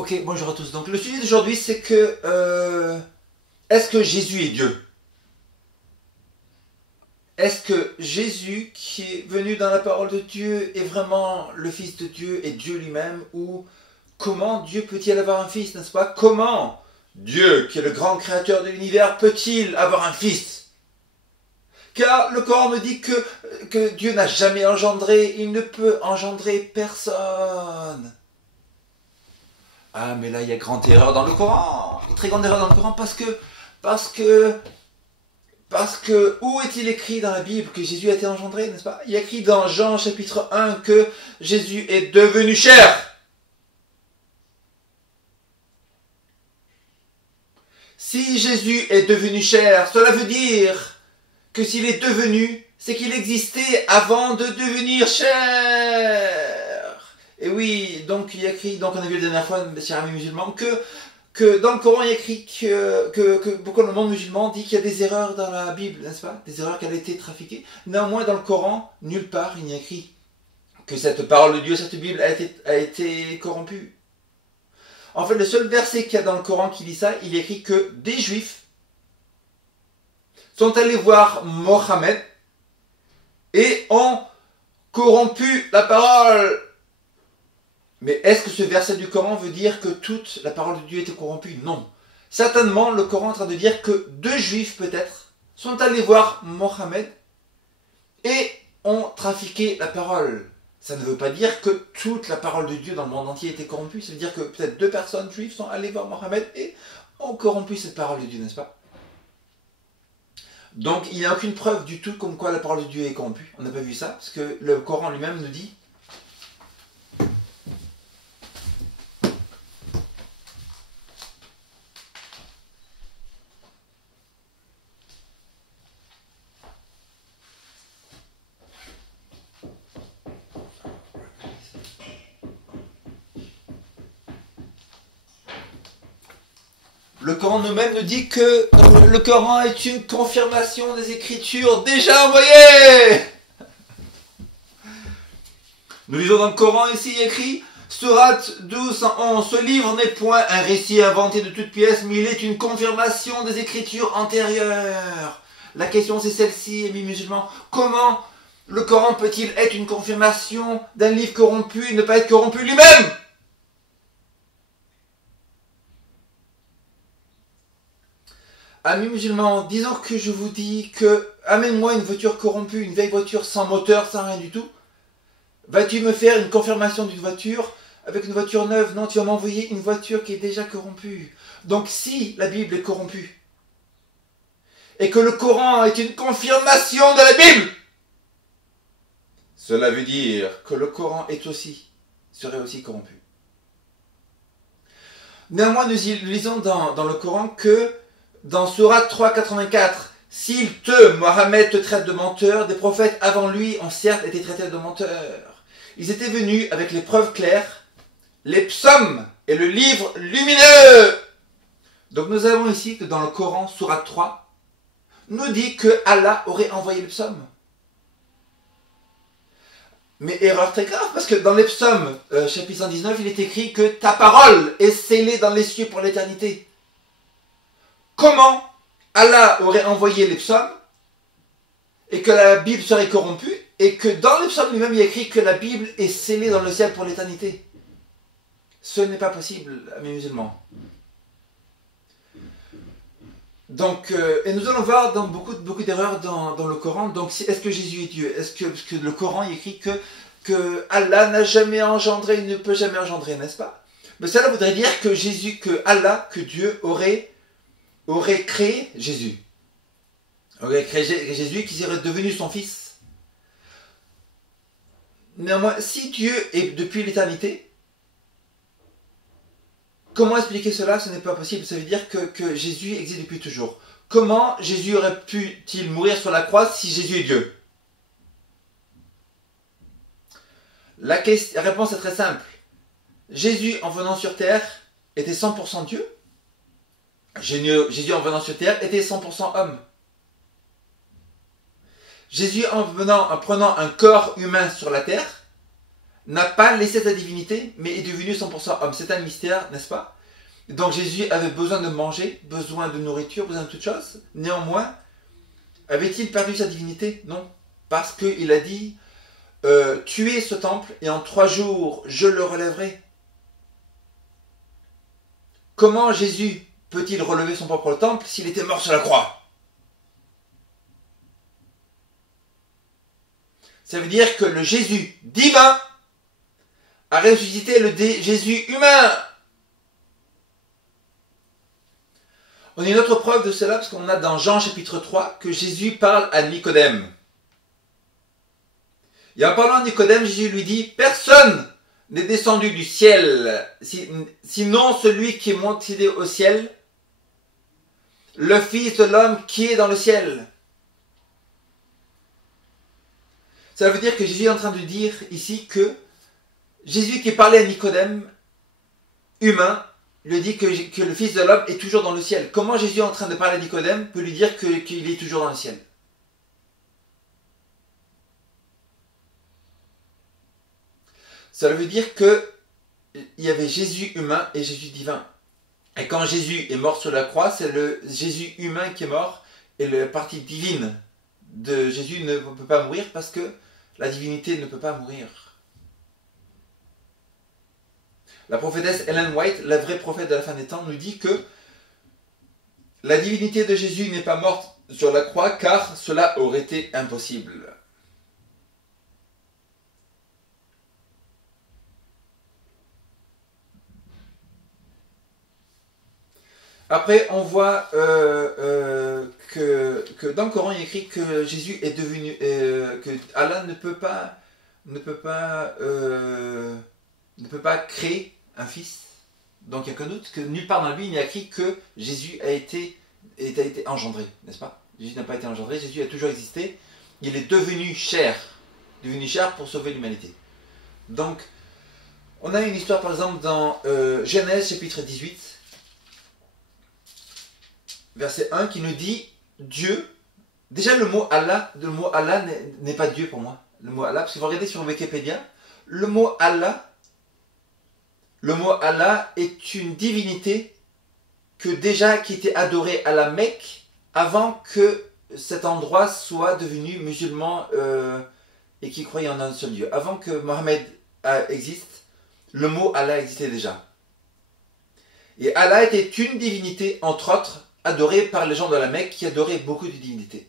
Ok, bonjour à tous. Donc le sujet d'aujourd'hui c'est que est-ce que Jésus est Dieu? Est-ce que Jésus qui est venu dans la parole de Dieu est vraiment le Fils de Dieu et Dieu lui-même? Ou comment Dieu peut-il avoir un fils, n'est-ce pas? Comment Dieu, qui est le grand créateur de l'univers, peut-il avoir un fils? Car le Coran me dit que Dieu n'a jamais engendré, il ne peut engendrer personne. Ah, mais là, il y a grande erreur dans le Coran. Très grande erreur dans le Coran parce que, où est-il écrit dans la Bible que Jésus a été engendré, n'est-ce pas? Il est écrit dans Jean chapitre 1 que Jésus est devenu chair. Si Jésus est devenu chair, cela veut dire que s'il est devenu, c'est qu'il existait avant de devenir chair. Et oui, donc il y a écrit, donc on a vu la dernière fois, chers amis musulmans, que dans le Coran il y a écrit que beaucoup de monde musulman dit qu'il y a des erreurs dans la Bible, n'est-ce pas? Des erreurs qui ont été trafiquées. Néanmoins, dans le Coran, nulle part il n'y a écrit que cette parole de Dieu, cette Bible a été corrompue. En fait, le seul verset qu'il y a dans le Coran qui dit ça, il est écrit que des Juifs sont allés voir Mohammed et ont corrompu la parole. Mais est-ce que ce verset du Coran veut dire que toute la parole de Dieu était corrompue? Non. Certainement, le Coran est en train de dire que deux Juifs, peut-être, sont allés voir Mohammed et ont trafiqué la parole. Ça ne veut pas dire que toute la parole de Dieu dans le monde entier était corrompue. Ça veut dire que peut-être deux personnes juives sont allées voir Mohammed et ont corrompu cette parole de Dieu, n'est-ce pas? Donc, il n'y a aucune preuve du tout comme quoi la parole de Dieu est corrompue. On n'a pas vu ça, parce que le Coran lui-même nous dit... Le Coran nous-mêmes nous dit que le Coran est une confirmation des Écritures déjà envoyées. Nous lisons dans le Coran ici écrit, Sourate 12:11, ce livre n'est point un récit inventé de toutes pièces, mais il est une confirmation des Écritures antérieures. La question c'est celle-ci, amis musulmans, comment le Coran peut-il être une confirmation d'un livre corrompu et ne pas être corrompu lui-même? Amis musulmans, disons que je vous dis que amène-moi une voiture corrompue, une vieille voiture sans moteur, sans rien du tout. Vas-tu me faire une confirmation d'une voiture avec une voiture neuve? Non, tu vas m'envoyer une voiture qui est déjà corrompue. Donc si la Bible est corrompue et que le Coran est une confirmation de la Bible, cela veut dire que le Coran serait aussi corrompu. Néanmoins, nous lisons dans le Coran que dans Sourate 3:84, s'il Mohammed te traite de menteur, des prophètes avant lui ont certes été traités de menteurs. Ils étaient venus avec les preuves claires, les psaumes et le livre lumineux. Donc nous avons ici que dans le Coran, Sourate 3, nous dit que Allah aurait envoyé les psaumes. Mais erreur très grave, parce que dans les psaumes, chapitre 119, il est écrit que ta parole est scellée dans les cieux pour l'éternité. Comment Allah aurait envoyé les psaumes et que la Bible serait corrompue et que dans les psaumes lui-même il est écrit que la Bible est scellée dans le ciel pour l'éternité? Ce n'est pas possible, amis musulmans. Donc, et nous allons voir dans beaucoup d'erreurs dans le Coran. Donc, est-ce que Jésus est Dieu? Parce que le Coran il écrit que Allah n'a jamais engendré, il ne peut jamais engendrer, n'est-ce pas? Mais cela voudrait dire que Dieu aurait créé Jésus. Aurait créé Jésus qui serait devenu son fils. Néanmoins, si Dieu est depuis l'éternité, comment expliquer cela? Ce n'est pas possible. Ça veut dire que Jésus existe depuis toujours. Comment Jésus aurait pu-t-il mourir sur la croix si Jésus est Dieu? La réponse est très simple. Jésus, en venant sur terre, était 100% Dieu. Jésus, en venant sur terre, était 100% homme. Jésus, en prenant un corps humain sur la terre, n'a pas laissé sa divinité, mais est devenu 100% homme. C'est un mystère, n'est-ce pas? Donc Jésus avait besoin de manger, besoin de nourriture, besoin de toutes choses. Néanmoins, avait-il perdu sa divinité? Non. Parce qu'il a dit, tuez ce temple et en 3 jours, je le relèverai. Comment Jésus peut-il relever son propre temple s'il était mort sur la croix? Ça veut dire que le Jésus divin a ressuscité le Jésus humain. On a une autre preuve de cela parce qu'on a dans Jean chapitre 3 que Jésus parle à Nicodème. Et en parlant à Nicodème, Jésus lui dit, personne n'est descendu du ciel, sinon celui qui est monté au ciel, le Fils de l'homme qui est dans le ciel. Ça veut dire que Jésus est en train de dire ici que Jésus qui parlait à Nicodème, humain, lui dit que le Fils de l'homme est toujours dans le ciel. Comment Jésus est en train de parler à Nicodème peut lui dire qu'il est toujours dans le ciel? Ça veut dire qu'il y avait Jésus humain et Jésus divin. Et quand Jésus est mort sur la croix, c'est le Jésus humain qui est mort et la partie divine de Jésus ne peut pas mourir parce que la divinité ne peut pas mourir. La prophétesse Ellen White, la vraie prophète de la fin des temps, nous dit que la divinité de Jésus n'est pas morte sur la croix car cela aurait été impossible. Après, on voit que dans le Coran, il est écrit que Jésus est devenu, que Allah ne peut pas créer un fils. Donc il n'y a qu'un doute que nulle part dans la Bible il n'y a écrit que Jésus a été engendré, n'est-ce pas? Jésus n'a pas été engendré, Jésus a toujours existé. Il est devenu chair pour sauver l'humanité. Donc, on a une histoire par exemple dans Genèse chapitre 18. Verset 1 qui nous dit Dieu. Déjà le mot Allah n'est pas Dieu pour moi. Le mot Allah, parce que vous regardez sur Wikipédia, le mot Allah est une divinité qui était adorée à la Mecque avant que cet endroit soit devenu musulman et qui croyait en un seul Dieu. Avant que Mohammed existe, le mot Allah existait déjà. Et Allah était une divinité, entre autres, adoré par les gens de la Mecque qui adoraient beaucoup de divinités.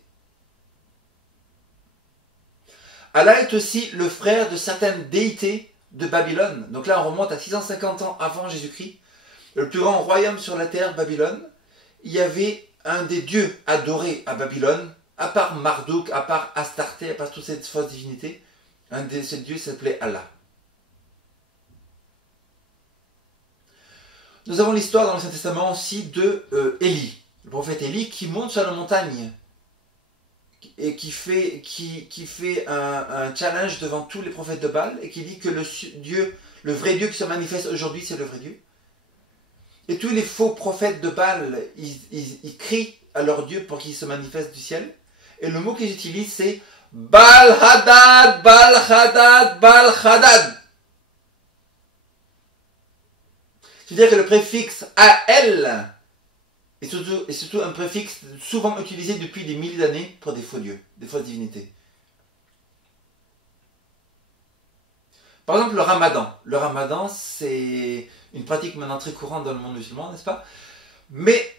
Allah est aussi le frère de certaines déités de Babylone. Donc là, on remonte à 650 ans avant Jésus-Christ. Le plus grand royaume sur la terre, Babylone. Il y avait un des dieux adorés à Babylone, à part Marduk, à part Astarté, à part toutes ces fausses divinités. Un de ces dieux s'appelait Allah. Nous avons l'histoire dans l'Ancien Testament aussi de Élie. Le prophète Élie qui monte sur la montagne et qui fait un challenge devant tous les prophètes de Baal et qui dit que le vrai Dieu qui se manifeste aujourd'hui, c'est le vrai Dieu. Et tous les faux prophètes de Baal, ils crient à leur Dieu pour qu'il se manifeste du ciel. Et le mot qu'ils utilisent, c'est Baal Hadad, Baal Hadad, Baal Hadad. C'est-à-dire que le préfixe AL est surtout un préfixe souvent utilisé depuis des milliers d'années pour des faux dieux, des fausses divinités. Par exemple, le ramadan. Le ramadan, c'est une pratique maintenant très courante dans le monde musulman, n'est-ce pas? Mais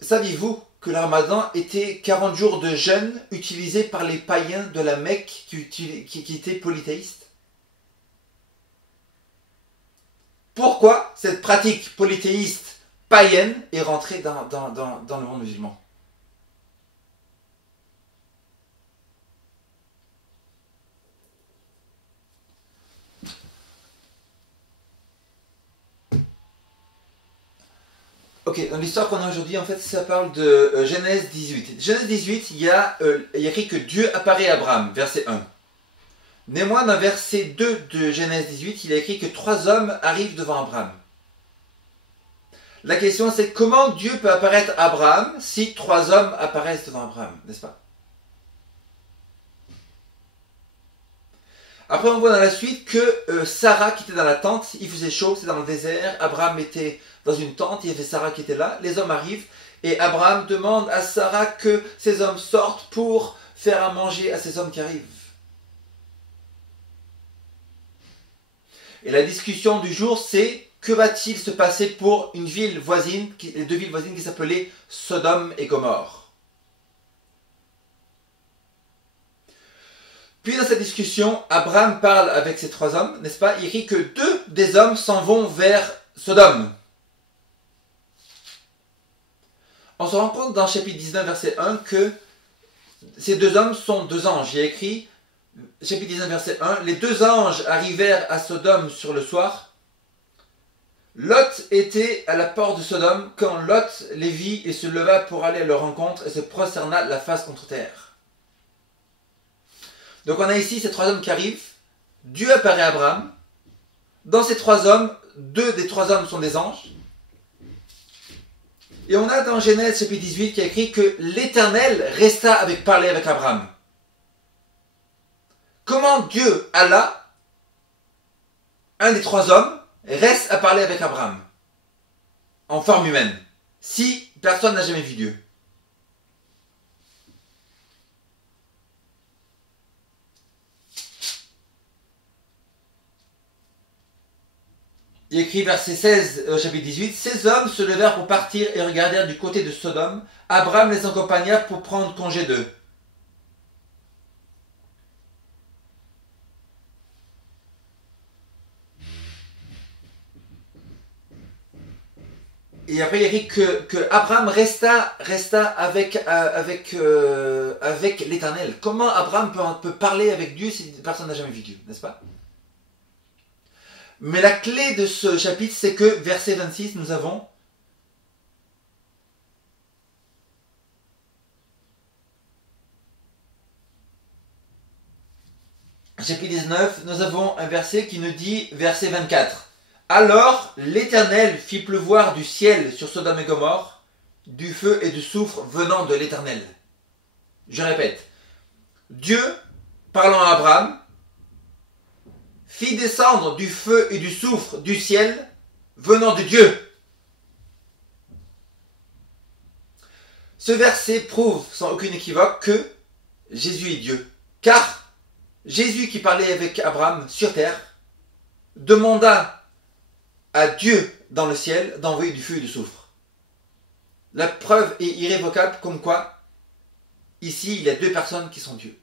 saviez-vous que le ramadan était 40 jours de jeûne utilisés par les païens de la Mecque qui étaient polythéistes? Pourquoi cette pratique polythéiste païenne est rentrée dans le monde musulman? Ok, dans l'histoire qu'on a aujourd'hui, en fait, ça parle de Genèse 18. Genèse 18, il y a écrit que Dieu apparaît à Abraham, verset 1. Néanmoins, dans verset 2 de Genèse 18, il a écrit que 3 hommes arrivent devant Abraham. La question c'est comment Dieu peut apparaître à Abraham si 3 hommes apparaissent devant Abraham, n'est-ce pas? Après, on voit dans la suite que Sarah qui était dans la tente, il faisait chaud, c'est dans le désert. Abraham était dans une tente, il y avait Sarah qui était là. Les hommes arrivent et Abraham demande à Sarah que ces hommes sortent pour faire à manger à ces hommes qui arrivent. Et la discussion du jour, c'est que va-t-il se passer pour une ville voisine, les deux villes voisines qui s'appelaient Sodome et Gomorrhe. Puis dans cette discussion, Abraham parle avec ces trois hommes, n'est-ce pas? Il écrit que deux des hommes s'en vont vers Sodome. On se rend compte dans chapitre 19, verset 1, que ces deux hommes sont deux anges. Il y a écrit, chapitre 19, verset 1, les deux anges arrivèrent à Sodome sur le soir. Lot était à la porte de Sodome quand Lot les vit et se leva pour aller à leur rencontre et se prosterna la face contre terre. Donc on a ici ces trois hommes qui arrivent. Dieu apparaît à Abraham. Dans ces trois hommes, deux des trois hommes sont des anges. Et on a dans Genèse chapitre 18 qui a écrit que l'Éternel resta parler avec Abraham. Comment Dieu, Allah, un des trois hommes, reste à parler avec Abraham en forme humaine, si personne n'a jamais vu Dieu? Il écrit verset 16 au chapitre 18, « Ces hommes se levèrent pour partir et regardèrent du côté de Sodome. Abraham les accompagna pour prendre congé d'eux. » Et après il écrit que Abraham resta avec l'Éternel. Comment Abraham peut parler avec Dieu si personne n'a jamais vu Dieu, n'est-ce pas? Mais la clé de ce chapitre, c'est que, verset 26, nous avons chapitre 19, nous avons un verset qui nous dit, verset 24. Alors l'Éternel fit pleuvoir du ciel sur Sodome et Gomorrhe, du feu et du soufre venant de l'Éternel. Je répète, Dieu, parlant à Abraham, fit descendre du feu et du soufre du ciel venant de Dieu. Ce verset prouve sans aucun équivoque que Jésus est Dieu. Car Jésus qui parlait avec Abraham sur terre demanda à Dieu dans le ciel d'envoyer du feu et du soufre. La preuve est irrévocable comme quoi ici il y a deux personnes qui sont Dieu.